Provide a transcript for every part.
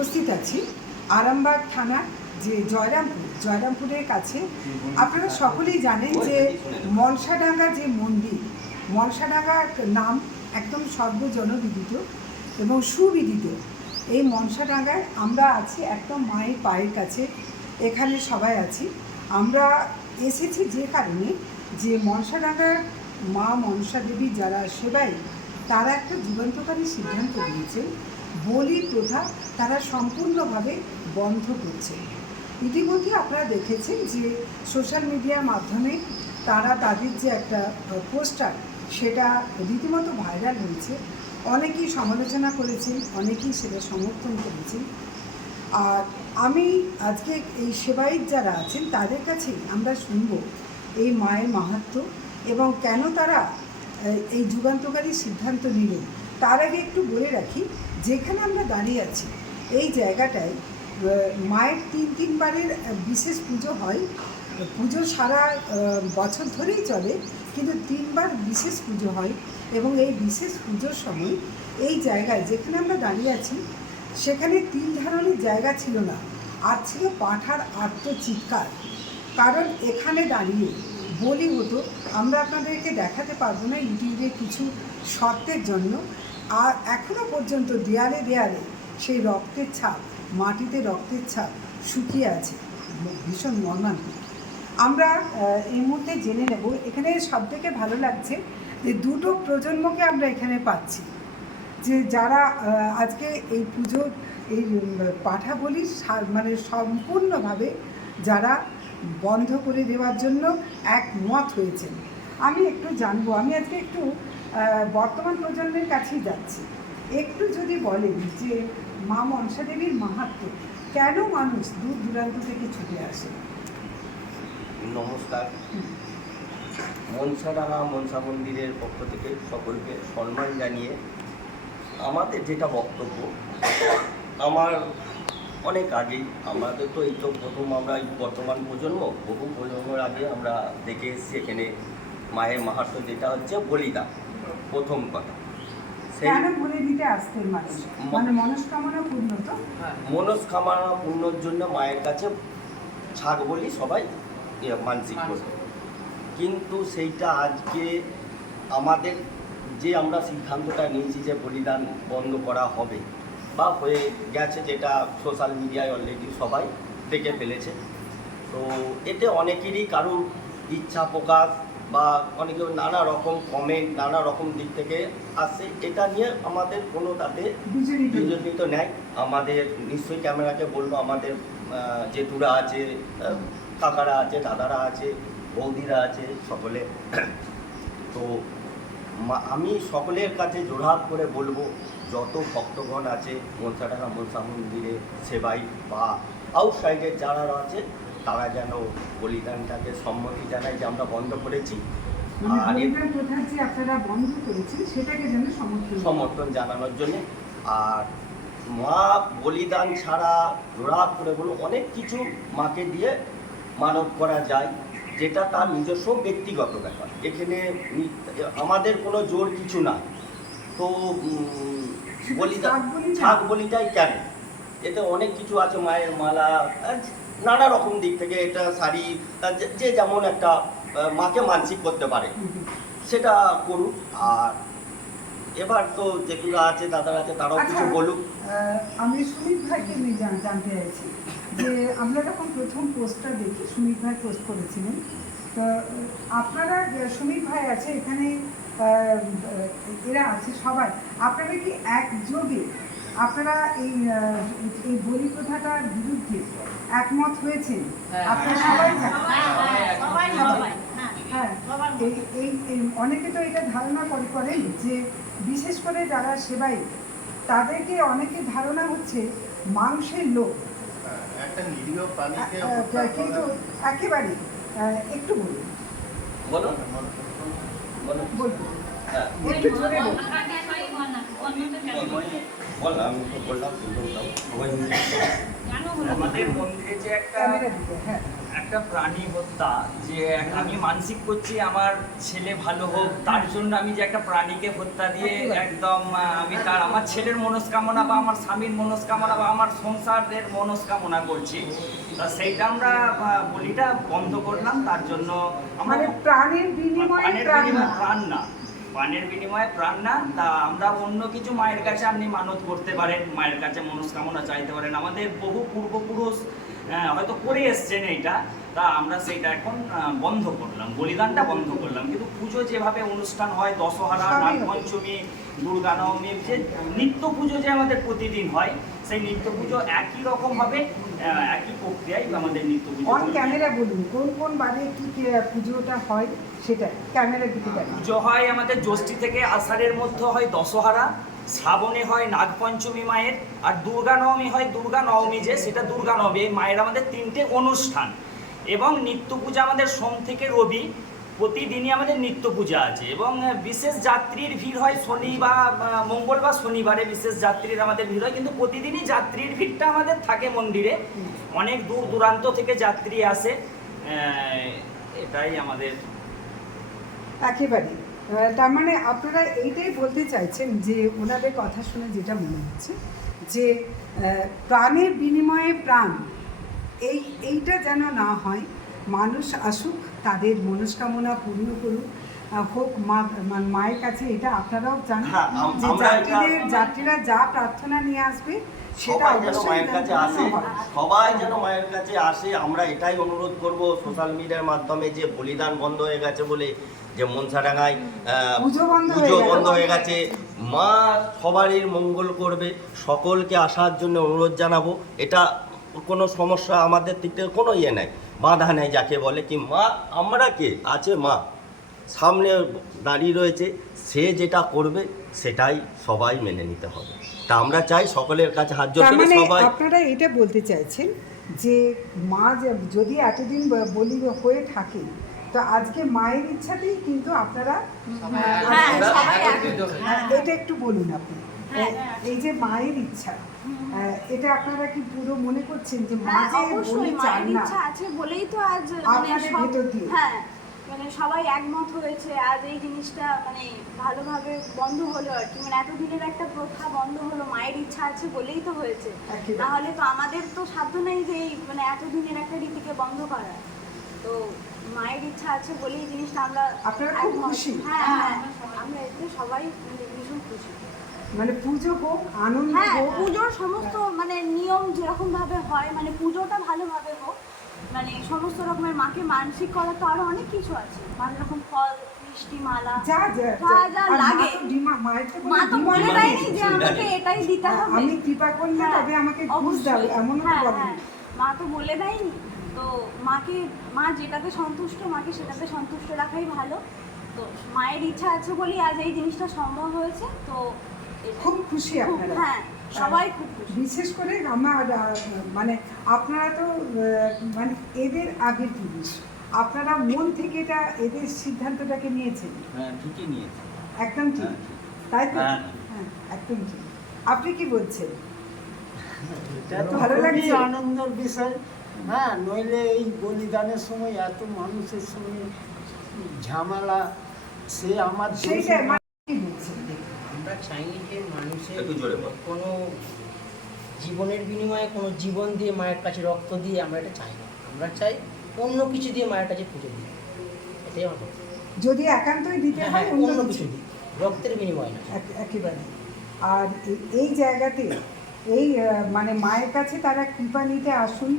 উপস্থিত আছি আরামবাগ থানার যে জয়রামপুরের কাছে। আপনারা সকলেই জানেন যে মনসাডাঙ্গা যে মন্দির, মনসাডাঙ্গার নাম একদম সর্বজনবিদিত এবং সুবিদিত। এই মনসাডাঙ্গায় আমরা আছি একদম মায়ের পায়ের কাছে, এখানে সবাই আছি। আমরা এসেছি যে কারণে যে মনসাডাঙ্গার মা মনসা দেবী যারা সেবাই, তারা একটা যুগান্তকারী সিদ্ধান্ত নিয়েছে, বলি প্রথা তারা সম্পূর্ণভাবে বন্ধ করছে। ইতিমধ্যে আপনারা দেখেছেন যে সোশ্যাল মিডিয়ার মাধ্যমে তারা তাদের যে একটা পোস্টার, সেটা রীতিমতো ভাইরাল হয়েছে। অনেকেই সমালোচনা করেছেন, অনেকেই সেটা সমর্থন করেছেন। আর আমি আজকে এই সেবায়িত যারা আছেন তাদের কাছেই আমরা শুনব এই মায়ের মাহাত্ম্য এবং কেন তারা এই যুগান্তকারী সিদ্ধান্ত নিলেন। তার আগে একটু বলে রাখি, যেখানে আমরা দাঁড়িয়ে আছি এই জায়গাটায় মায়ের তিনবারের বিশেষ পুজো হয়। পুজো সারা বছর ধরেই চলে, কিন্তু 3 বার বিশেষ পুজো হয়। এবং এই বিশেষ পুজোর সময় এই জায়গায় যেখানে আমরা দাঁড়িয়ে আছি সেখানে 3 ধরনের জায়গা ছিল না, আর ছিল পাঁঠার আর্তচিৎকার। কারণ এখানে দাঁড়িয়ে বলি হতো। আমরা আপনাদেরকে দেখাতে পারবো না ইউটিউবে কিছু শর্তের জন্য। আর এখনও পর্যন্ত দেয়ালে দেয়ালে সেই রক্তের ছাপ, মাটিতে রক্তের ছাপ শুকিয়ে আছে, ভীষণ মর্মান্তিক। আমরা এই মুহূর্তে জেনে নেব। এখানে সবথেকে ভালো লাগছে যে 2টো প্রজন্মকে আমরা এখানে পাচ্ছি, যে যারা আজকে এই পুজোর এই পাঠা বলি মানে সম্পূর্ণভাবে যারা বন্ধ করে দেওয়ার জন্য একমত হয়েছেন। আমি একটু জানবো, আমি আজকে একটু বর্তমান প্রজন্মের কাছেই যাচ্ছি। একটু যদি বলেন যে মা মনসা দেবীর মাহাত্ম্য, কেন মানুষ দূর দূরান্ত থেকে ছুটে আসে? নমস্কার। মনসাডাঙ্গা মনসা মন্দিরের পক্ষ থেকে সকলকে সম্মান জানিয়ে আমাদের যেটা বক্তব্য, আমার অনেক আগেই, আমাদের তো এই তো প্রথম, আমরা বর্তমান প্রজন্ম, বহু প্রজন্মের আগে আমরা দেখে এসেছি এখানে মায়ের মাহাত্ম্য, যেটা হচ্ছে বলিদান। প্রথম কথা, কেন বলে দিতে আসতেন মানুষ? মানে মনস্কামনা পূর্ণ, তো মনস্কামনা পূর্ণর জন্য মায়ের কাছে ছাগ বলি সবাই মানসিক করতো। কিন্তু সেইটা আজকে আমাদের যে আমরা সিদ্ধান্তটা নিয়েছি যে বলিদান বন্ধ করা হবে বা হয়ে গেছে, যেটা সোশ্যাল মিডিয়ায় অলরেডি সবাই দেখে ফেলেছে। তো এতে অনেকেরই কারোর ইচ্ছা প্রকাশ বা অনেকে নানা রকম কমেন্ট নানা রকম দিক থেকে আসছে। এটা নিয়ে আমাদের কোনো তাতে বিজড়িত নেই। আমাদের নিশ্চয়ই ক্যামেরাকে বলবো, আমাদের জেঠুরা আছে, কাকারা আছে, দাদারা আছে, বৌদিরা আছে, সকলে। তো আমি সকলের কাছে জোরহাত করে বলবো, যত ভক্তগণ আছে মনসাডাঙ্গা মনসা মন্দিরে সেবাই বা আউটসাইডের যারা আছে, তারা যেন বলিদানটাকে সম্মতি জানায় যে আমরা বন্ধ করেছি, আর আপনারা বন্ধ করেছেন সেটাকে যেন সমর্থন জানানোর জন্য। আর মা বলিদান ছাড়া জোরহাত করে বলো অনেক কিছু মাকে দিয়ে মানব করা যায়, যেটা তার নিজস্ব ব্যক্তিগত ব্যাপার। এখানে আমাদের কোনো জোর কিছু না। তো ছাগ বলিটাই কেন, এতে অনেক কিছু আছে, মায়ের মালা, নানা রকম দিক থেকে, এটা শাড়ি, যে যেমন একটা মাকে মানসিক করতে পারে সেটা করুক। আর এবার তো যেগুলো আছে দাদারা আছে তারাও কিছু বলুক। আমি সুমিত ভাইকে নিয়ে জানতে চাইছি যে আমরা যখন প্রথম পোস্টটা দেখি, সুমিত ভাই পোস্ট করেছিলেন, তো আপনারা, সুমিত ভাই আছে এখানে, এরা আছে সবাই, আপনারা কি একযোগে আপনারা এই বলি প্রথাটার বিরুদ্ধে একমত হয়েছেন? আপনারা সবাই হ্যাঁ, এই অনেকে তো এটা ধারণা করেন যে বিশেষ করে যারা সেবাই, তাদেরকে অনেকে ধারণা হচ্ছে মাংসের লোক, কিন্তু একেবারে একটু বলুন, বলুন একটু জোরে বলুন। বল, আমি তো বললাম সবাই মিলে। আমাদের মন্দিরে যে ক্যামেরা দিকে, হ্যাঁ। একটা প্রাণী হত্যা, যে আমি মানসিক করছি আমার ছেলে ভালো হোক, তার জন্য আমি যে একটা প্রাণীকে হত্যা দিয়ে একদম আমি আমার ছেলের মনস্কামনা বা আমার স্বামীর মনস্কামনা বা আমার সংসারের মনস্কামনা করছি, তা সেইটা আমরা বলিটা বন্ধ করলাম। তার জন্য আমরা মানে প্রাণের বিনিময়ে প্রাণ না। প্রাণ না, প্রাণের বিনিময়ে প্রাণ না। তা আমরা অন্য কিছু মায়ের কাছে আপনি মানত করতে পারেন, মায়ের কাছে মনস্কামনা চাইতে পারেন। আমাদের বহু পূর্বপুরুষ হয়তো করে এসছেন এইটা, তা আমরা সেইটা এখন বন্ধ করলাম, বলিদানটা বন্ধ করলাম। কিন্তু পুজো যেভাবে অনুষ্ঠান হয়, দশহরা, নাগপঞ্চমী, দুর্গা নবমী, যে নিত্য পুজো যে আমাদের প্রতিদিন হয়, সেই নিত্য পুজো একই রকম হবে, একই প্রক্রিয়ায় আমাদের নিত্য পুজো। অন ক্যামেরা বলুন কোন কোন বারে কি কি পুজোটা হয়, সেটা ক্যামেরার দিকে দেখুন। পুজো হয় আমাদের জ্যৈষ্ঠী থেকে আষাঢ়ের মধ্যে হয় দশহরা, শ্রাবণে হয় নাগপঞ্চমী মায়ের, আর দুর্গা নবমী হয় দুর্গা নবমী, যে সেটা দুর্গা নবমী মায়ের আমাদের 3টে অনুষ্ঠান। এবং নিত্য পূজা আমাদের সোম থেকে রবি প্রতিদিনই আমাদের নিত্য পূজা আছে। এবং বিশেষ যাত্রীর ভিড় হয় শনি বা মঙ্গল বা শনিবারে, বিশেষ যাত্রীর আমাদের ভিড় হয়। কিন্তু প্রতিদিনই যাত্রীর ভিড়টা আমাদের থাকে মন্দিরে, অনেক দূর দূরান্ত থেকে যাত্রী আসে, এটাই আমাদের। একেবারে তার মানে আপনারা এইটাই বলতে চাইছেন যে ওনাদের কথা শুনে যেটা মনে হচ্ছে যে প্রাণের বিনিময়ে প্রাণ, এইটা যেন না হয়। মানুষ আসুক, তাদের মনস্কামনা পূর্ণ করুক, হোক মায়ের কাছে, এটা আপনারাও চান হ্যাঁ, যে যাত্রীরা যা প্রার্থনা নিয়ে আসবে সেটা সবাই যেন অবশ্যই মায়ের কাছে আসে, হয়। সবাই যেন মায়ের কাছে আসে। আমরা এটাই অনুরোধ করব সোশ্যাল মিডিয়ার মাধ্যমে, যে বলিদান বন্ধ হয়ে গেছে বলে যে মনসাডাঙ্গায় পুজো বন্ধ হয়ে গেছে, মা সবারই মঙ্গল করবে। সকলকে আসার জন্য অনুরোধ জানাবো। এটা কোনো সমস্যা আমাদের দিক থেকে কোনো ইয়ে নাই, বাধা নেই। যাকে বলে কি মা, আমরা কে আছে, মা সামনে দাঁড়িয়ে রয়েছে, সে যেটা করবে সেটাই সবাই মেনে নিতে হবে। তা আমরা চাই সকলের কাছে হাত জোড় তার করে মানে সবাই। আপনারা এটা বলতে চাইছেন যে মা যদি এতদিন বলি হয়ে থাকে, তো আজকে মায়ের ইচ্ছাতেই কিন্তু আপনারা এটা একটু বলুন আপনি। এই যে মায়ের ইচ্ছা, এটা আপনারা কি পুরো মনে করছেন যে মা যে বলি চান না, ইচ্ছা আছে বলেই তো আজ আপনাদের ভেতর দিয়ে? হ্যাঁ, মানে সবাই একমত হয়েছে, আজ এই জিনিসটা মানে ভালোভাবে বন্ধ হলো আর কি। মানে এতদিনের একটা প্রথা বন্ধ হলো, মায়ের ইচ্ছা আছে বলেই তো হয়েছে। একেবারে। নাহলে তো আমাদের তো সাধ্য নেই যে এই মানে এতদিনের একটা রীতিকে বন্ধ করা। তো মায়ের ইচ্ছা আছে বলেই জিনিসটা আমরা আপনারা খুব একমত। খুশি? হ্যাঁ হ্যাঁ, আমরা এতে সবাই মানে ভীষণ খুশি। মানে পুজো হোক, আনন্দ হ্যাঁ, হোক, পুজোর সমস্ত মানে নিয়ম যেরকম ভাবে হয়, মানে পুজোটা ভালোভাবে হোক। মানে সমস্ত রকমের মাকে মানসিক করা তো আরো অনেক কিছু আছে, মানে রকম ফল, মিষ্টি, মালা, যা যা আর মা লাগে। তো মায়ের তো মা তো কোনো বলে ডিমান্ড দেয়নি নেই। যে আমাকে এটাই দিতে হবে। আমি কৃপা করলে হ্যাঁ, তবে আমাকে ঘুষ অবশ্যই। দাও, এমনও তো হ্যাঁ, বলেন। হ্যাঁ, মা তো বলে দেয়নি। তো মা যেটাতে সন্তুষ্ট, মাকে সেটাতে সন্তুষ্ট রাখাই ভালো। তো মায়ের ইচ্ছা আছে বলেই আজ এই জিনিসটা সম্ভব হয়েছে। তো খুব খুশি আপনারা? হ্যাঁ, সবাই খুব খুশি। বিশেষ করে আমার মানে আপনারা তো মানে এদের আগের পুরুষ, আপনারা মন থেকে এটা এদের সিদ্ধান্তটাকে নিয়েছেন। হ্যাঁ, ঠিকই নিয়েছে। একদম ঠিক, তাই তো? হ্যাঁ, একদম ঠিক। আপনি কি বলছেন? এটা তো ভালো খুবই লাগছে? আনন্দের বিষয়। হ্যাঁ, নইলে এই বলিদানের সময় এত মানুষের সঙ্গে ঝামেলা, সে আমার দোষ সেইটাই না। মানে কি বলছেন? আমরা চাইনি যে মানুষের একটু জোরে বল। কোনো জীবনের বিনিময়ে কোনো জীবন দিয়ে মায়ের কাছে রক্ত দিয়ে আমরা এটা চাই না। আমরা চাই অন্য কিছু দিয়ে মায়ের কাছে পুজো দিই, এটাই আমার কথা। যদি একান্তই দিতে হ্যাঁ হয় হ্যাঁ, অন্য কিছু দিই, রক্তের বিনিময়ে না। একেবারে। আর এই জায়গাতে এই মানে মায়ের কাছে তারা কৃপা নিতে আসুন,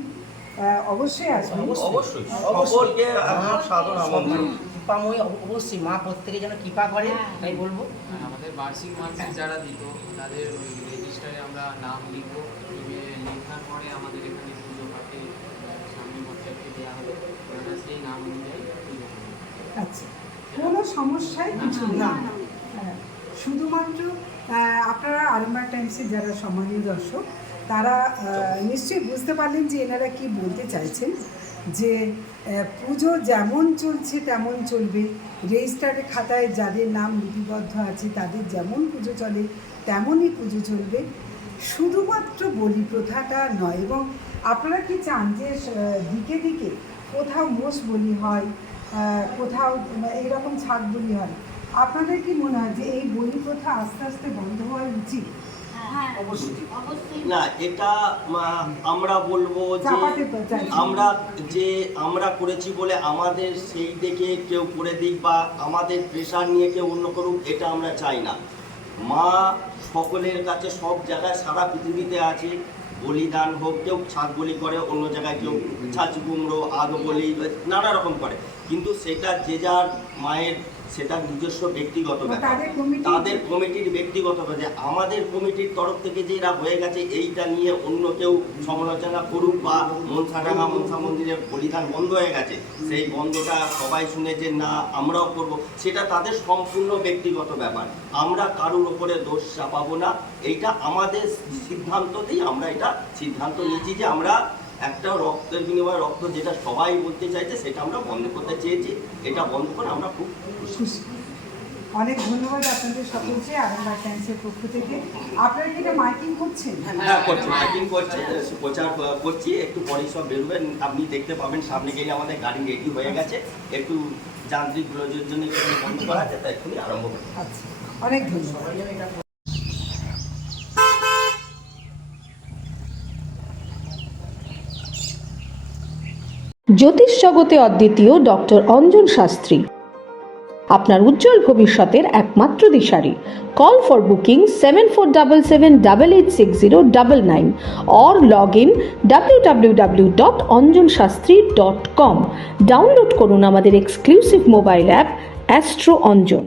অবশ্যই আসুন। অবশ্যই সকলকে আমার সাদর আমন্ত্রণ। কৃপাময়ী অবশ্যই মা প্রত্যেকে যেন কৃপা করে, তাই বলবো। আমাদের বার্ষিক মানসিক যারা দিত তাদের ওই রেজিস্টারে আমরা নাম লিখবো, লেখার পরে আমাদের এখানে পুজো পাঠে সামনে মধ্যে দেওয়া হবে, ওনারা সেই নাম অনুযায়ী পুজো করবে। আচ্ছা, কোনো সমস্যাই কিছু না। হ্যাঁ, শুধুমাত্র আপনারা আরামবাগ টাইমসের যারা সম্মানীয় দর্শক, তারা নিশ্চয়ই বুঝতে পারলেন যে এনারা কি বলতে চাইছেন, যে পুজো যেমন চলছে তেমন চলবে। রেজিস্টারের খাতায় যাদের নাম লিপিবদ্ধ আছে তাদের যেমন পুজো চলে তেমনই পুজো চলবে, শুধুমাত্র বলি প্রথাটা নয়। এবং আপনারা কি চান যে দিকে দিকে কোথাও মোষ বলি হয়, কোথাও এইরকম ছাগ বলি হয়, আপনাদের কি মনে হয় যে এই বলি প্রথা আস্তে আস্তে বন্ধ হওয়া উচিত? হ্যাঁ অবশ্যই। অবশ্যই। না, এটা আমরা বলবো যে চাপাতে চাইছি। আমরা করেছি বলে আমাদের সেই দেখে কেউ করে দিক বা আমাদের প্রেশার নিয়ে কেউ অন্য করুক, এটা আমরা চাই না। মা সকলের কাছে সব জায়গায় সারা পৃথিবীতে আছে। বলিদান হোক, কেউ ছাগ বলি করে, অন্য জায়গায় কেউ ছাঁচ কুমড়ো, আগ বলি, নানা রকম করে, কিন্তু সেটা যে যার মায়ের সেটা নিজস্ব ব্যক্তিগত ব্যাপার, তাদের কমিটির ব্যক্তিগত ব্যাপার। আমাদের কমিটির তরফ থেকে যে এরা হয়ে গেছে এইটা নিয়ে অন্য কেউ সমালোচনা করুক বা মনসাডাঙ্গা মনসা মন্দিরের বলিদান বন্ধ হয়ে গেছে, সেই বন্ধটা সবাই শুনে যে না আমরাও করব, সেটা তাদের সম্পূর্ণ ব্যক্তিগত ব্যাপার। আমরা কারোর ওপরে দোষ চাপাবো না। এইটা আমাদের সিদ্ধান্ততেই আমরা এটা সিদ্ধান্ত নিয়েছি যে আমরা একটা রক্তের বিনিময়ে রক্ত, যেটা সবাই বলতে চাইছে সেটা আমরা বন্ধ করতে চেয়েছি। এটা বন্ধ করে আমরা খুব খুশি। অনেক ধন্যবাদ আপনাদের সকলকে আরামবাগ টাইমসের পক্ষ থেকে। আপনারা কি এটা মাইকিং করছেন? হ্যাঁ করছি, মাইকিং করছি, প্রচার করছি। একটু পরেই সব বেরোবেন, আপনি দেখতে পাবেন। সামনে গেলে আমাদের গাড়ি রেডি হয়ে গেছে, একটু যান্ত্রিক গোলযোগের জন্য একটু বন্ধ করা আছে, তাই এক্ষুনি আরম্ভ হবে। আচ্ছা, অনেক ধন্যবাদ। জ্যোতিষ জগতে অদ্বিতীয় ডক্টর অঞ্জন শাস্ত্রী আপনার উজ্জ্বল ভবিষ্যতের একমাত্র দিশারি। Call for booking 7477886099 or log in www.anjanshastri.com। Download করুন আমাদের exclusive mobile app astro Anjan.